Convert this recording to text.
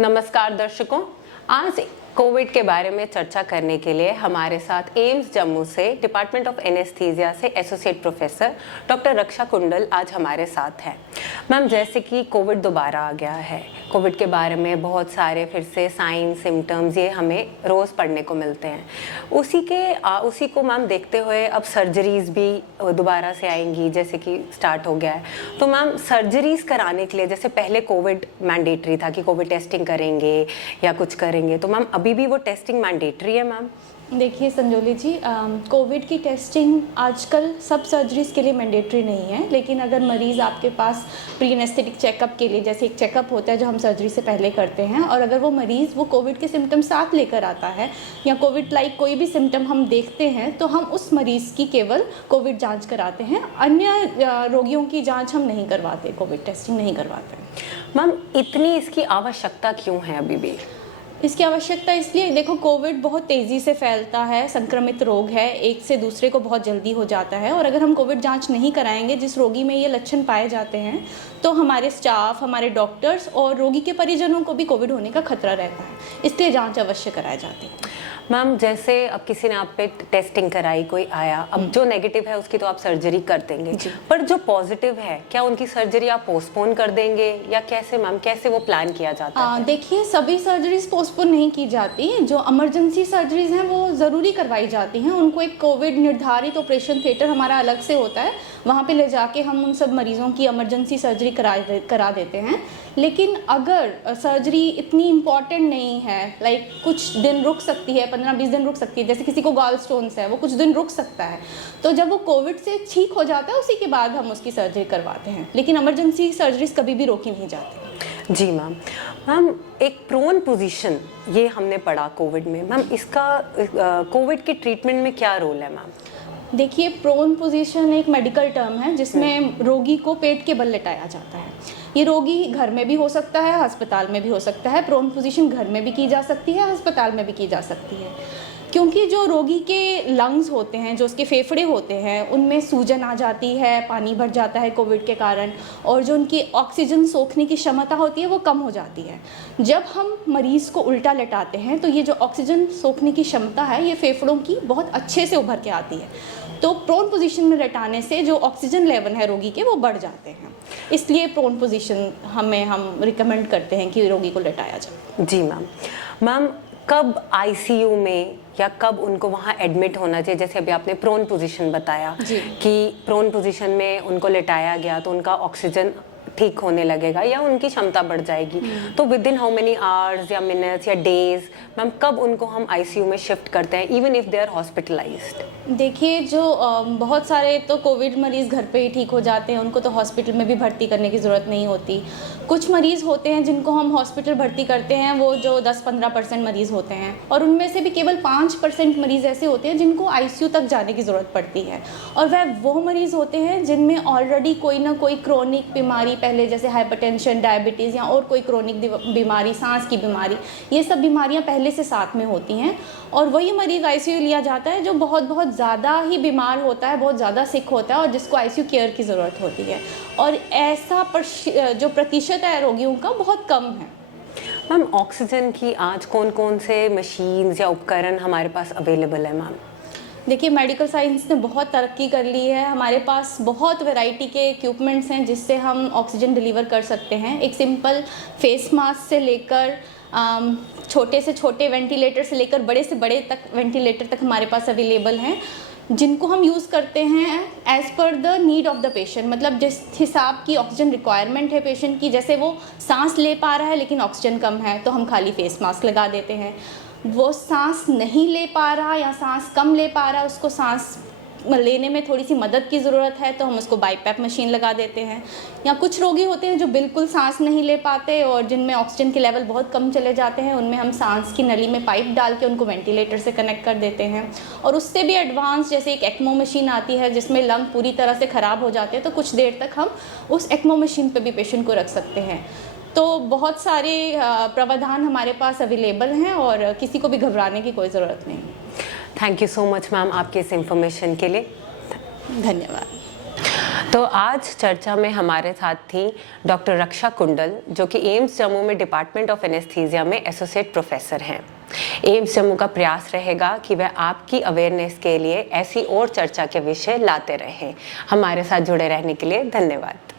नमस्कार दर्शकों, आज कोविड के बारे में चर्चा करने के लिए हमारे साथ एम्स जम्मू से डिपार्टमेंट ऑफ एनेस्थीसिया से एसोसिएट प्रोफेसर डॉक्टर रक्षा कुंडल आज हमारे साथ हैं। मैम, जैसे कि कोविड दोबारा आ गया है, कोविड के बारे में बहुत सारे फिर से साइन सिम्टम्स ये हमें रोज़ पढ़ने को मिलते हैं। उसी को मैम देखते हुए अब सर्जरीज भी दोबारा से आएंगी, जैसे कि स्टार्ट हो गया है। तो मैम, सर्जरीज कराने के लिए जैसे पहले कोविड मैंडेटरी था कि कोविड टेस्टिंग करेंगे या कुछ करेंगे, तो मैम अभी भी वो टेस्टिंग मैंडेटरी है मैम? देखिए संजोली जी, कोविड की टेस्टिंग आजकल सब सर्जरीज़ के लिए मैंडेटरी नहीं है, लेकिन अगर मरीज़ आपके पास प्री एनेस्थेटिक चेकअप के लिए, जैसे एक चेकअप होता है जो हम सर्जरी से पहले करते हैं, और अगर वो मरीज़ वो कोविड के सिम्टम साथ लेकर आता है या कोविड लाइक कोई भी सिम्टम हम देखते हैं, तो हम उस मरीज़ की केवल कोविड जाँच कराते हैं। अन्य रोगियों की जाँच हम नहीं करवाते, कोविड टेस्टिंग नहीं करवाते। मैम, इतनी इसकी आवश्यकता क्यों है अभी भी? इसकी आवश्यकता इसलिए, देखो कोविड बहुत तेज़ी से फैलता है, संक्रमित रोग है, एक से दूसरे को बहुत जल्दी हो जाता है, और अगर हम कोविड जांच नहीं कराएंगे, जिस रोगी में ये लक्षण पाए जाते हैं, तो हमारे स्टाफ, हमारे डॉक्टर्स और रोगी के परिजनों को भी कोविड होने का खतरा रहता है, इसलिए जांच अवश्य कराई जाती है। मैम, जैसे अब किसी ने आप पे टेस्टिंग कराई, कोई आया, अब जो नेगेटिव है उसकी तो आप सर्जरी कर देंगे, पर जो पॉजिटिव है, क्या उनकी सर्जरी आप पोस्टपोन कर देंगे या कैसे मैम, कैसे वो प्लान किया जाता है? देखिए, सभी सर्जरीज पोस्टपोन नहीं की जाती, जो इमरजेंसी सर्जरीज हैं वो ज़रूरी करवाई जाती हैं। उनको एक कोविड निर्धारित ऑपरेशन थिएटर हमारा अलग से होता है, वहाँ पे ले जाके हम उन सब मरीज़ों की इमरजेंसी सर्जरी करा देते हैं। लेकिन अगर सर्जरी इतनी इम्पॉर्टेंट नहीं है, लाइक कुछ दिन रुक सकती है, 15-20 दिन रुक सकती है, जैसे किसी को गॉल स्टोन्स है, वो कुछ दिन रुक सकता है, तो जब वो कोविड से ठीक हो जाता है उसी के बाद हम उसकी सर्जरी करवाते हैं, लेकिन इमरजेंसी सर्जरीज कभी भी रोकी नहीं जाती। जी मैम। मैम, एक प्रोन पोजीशन ये हमने पढ़ा कोविड में, मैम इसका कोविड के ट्रीटमेंट में क्या रोल है मैम? देखिए, प्रोन पोजीशन एक मेडिकल टर्म है जिसमें रोगी को पेट के बल लेटाया जाता है। ये रोगी घर में भी हो सकता है, अस्पताल में भी हो सकता है। प्रोन पोजीशन घर में भी की जा सकती है, अस्पताल में भी की जा सकती है, क्योंकि जो रोगी के लंग्स होते हैं, जो उसके फेफड़े होते हैं, उनमें सूजन आ जाती है, पानी भर जाता है कोविड के कारण, और जो उनकी ऑक्सीजन सोखने की क्षमता होती है वो कम हो जाती है। जब हम मरीज़ को उल्टा लेटाते हैं तो ये जो ऑक्सीजन सोखने की क्षमता है, ये फेफड़ों की बहुत अच्छे से उभर के आती है, तो प्रोन पोजीशन में लेटाने से जो ऑक्सीजन लेवल है रोगी के वो बढ़ जाते हैं, इसलिए प्रोन पोजीशन हम रिकमेंड करते हैं कि रोगी को लेटाया जाए। जी मैम। मैम, कब आईसीयू में या कब उनको वहाँ एडमिट होना चाहिए? जैसे अभी आपने प्रोन पोजीशन बताया कि प्रोन पोजीशन में उनको लेटाया गया तो उनका ऑक्सीजन ठीक होने लगेगा या उनकी क्षमता बढ़ जाएगी, तो within how many hours या मिनट्स या डेज मैम, कब उनको हम आईसीयू में शिफ्ट करते हैं even if they are hospitalised? देखिए, जो बहुत सारे तो कोविड मरीज़ घर पे ही ठीक हो जाते हैं, उनको तो हॉस्पिटल में भी भर्ती करने की ज़रूरत नहीं होती। कुछ मरीज़ होते हैं जिनको हम हॉस्पिटल भर्ती करते हैं, वो जो 10-15% मरीज़ होते हैं, और उनमें से भी केवल 5% मरीज़ ऐसे होते हैं जिनको आईसीयू तक जाने की ज़रूरत पड़ती है, और वो मरीज़ होते हैं जिनमें ऑलरेडी कोई ना कोई क्रोनिक बीमारी पहले, जैसे हाइपरटेंशन, डायबिटीज़ या और कोई क्रोनिक बीमारी, सांस की बीमारी, ये सब बीमारियां पहले से साथ में होती हैं, और वही मरीज़ आईसीयू लिया जाता है जो बहुत ज़्यादा ही बीमार होता है, बहुत ज़्यादा सिक होता है और जिसको आईसीयू केयर की ज़रूरत होती है, और ऐसा जो प्रतिशत है रोगियों का बहुत कम है। मैम, ऑक्सीजन की आज कौन कौन से मशीन्स या उपकरण हमारे पास अवेलेबल है मैम? देखिए, मेडिकल साइंस ने बहुत तरक्की कर ली है, हमारे पास बहुत वैरायटी के इक्विपमेंट्स हैं जिससे हम ऑक्सीजन डिलीवर कर सकते हैं। एक सिंपल फेस मास्क से लेकर छोटे से छोटे वेंटिलेटर से लेकर बड़े से बड़े तक वेंटिलेटर तक हमारे पास अवेलेबल हैं, जिनको हम यूज़ करते हैं as per the need of the patient, मतलब जिस हिसाब की ऑक्सीजन रिक्वायरमेंट है पेशेंट की, जैसे वो सांस ले पा रहा है लेकिन ऑक्सीजन कम है तो हम खाली फेस मास्क लगा देते हैं। वो सांस नहीं ले पा रहा या सांस कम ले पा रहा है, उसको सांस लेने में थोड़ी सी मदद की ज़रूरत है तो हम उसको बाईपैप मशीन लगा देते हैं। या कुछ रोगी होते हैं जो बिल्कुल सांस नहीं ले पाते और जिनमें ऑक्सीजन के लेवल बहुत कम चले जाते हैं, उनमें हम सांस की नली में पाइप डाल के उनको वेंटिलेटर से कनेक्ट कर देते हैं। और उससे भी एडवांस जैसे एक एक्मो मशीन आती है जिसमें लंग पूरी तरह से ख़राब हो जाते हैं, तो कुछ देर तक हम उस एक्मो मशीन पर भी पेशेंट को रख सकते हैं। तो बहुत सारे प्रावधान हमारे पास अवेलेबल हैं और किसी को भी घबराने की कोई ज़रूरत नहीं। Thank you so much ma'am आपके इस इंफॉर्मेशन के लिए। धन्यवाद। तो आज चर्चा में हमारे साथ थी डॉक्टर रक्षा कुंडल, जो कि एम्स जम्मू में डिपार्टमेंट ऑफ एनेस्थीसिया में एसोसिएट प्रोफेसर हैं। एम्स जम्मू का प्रयास रहेगा कि वह आपकी अवेयरनेस के लिए ऐसी और चर्चा के विषय लाते रहें। हमारे साथ जुड़े रहने के लिए धन्यवाद।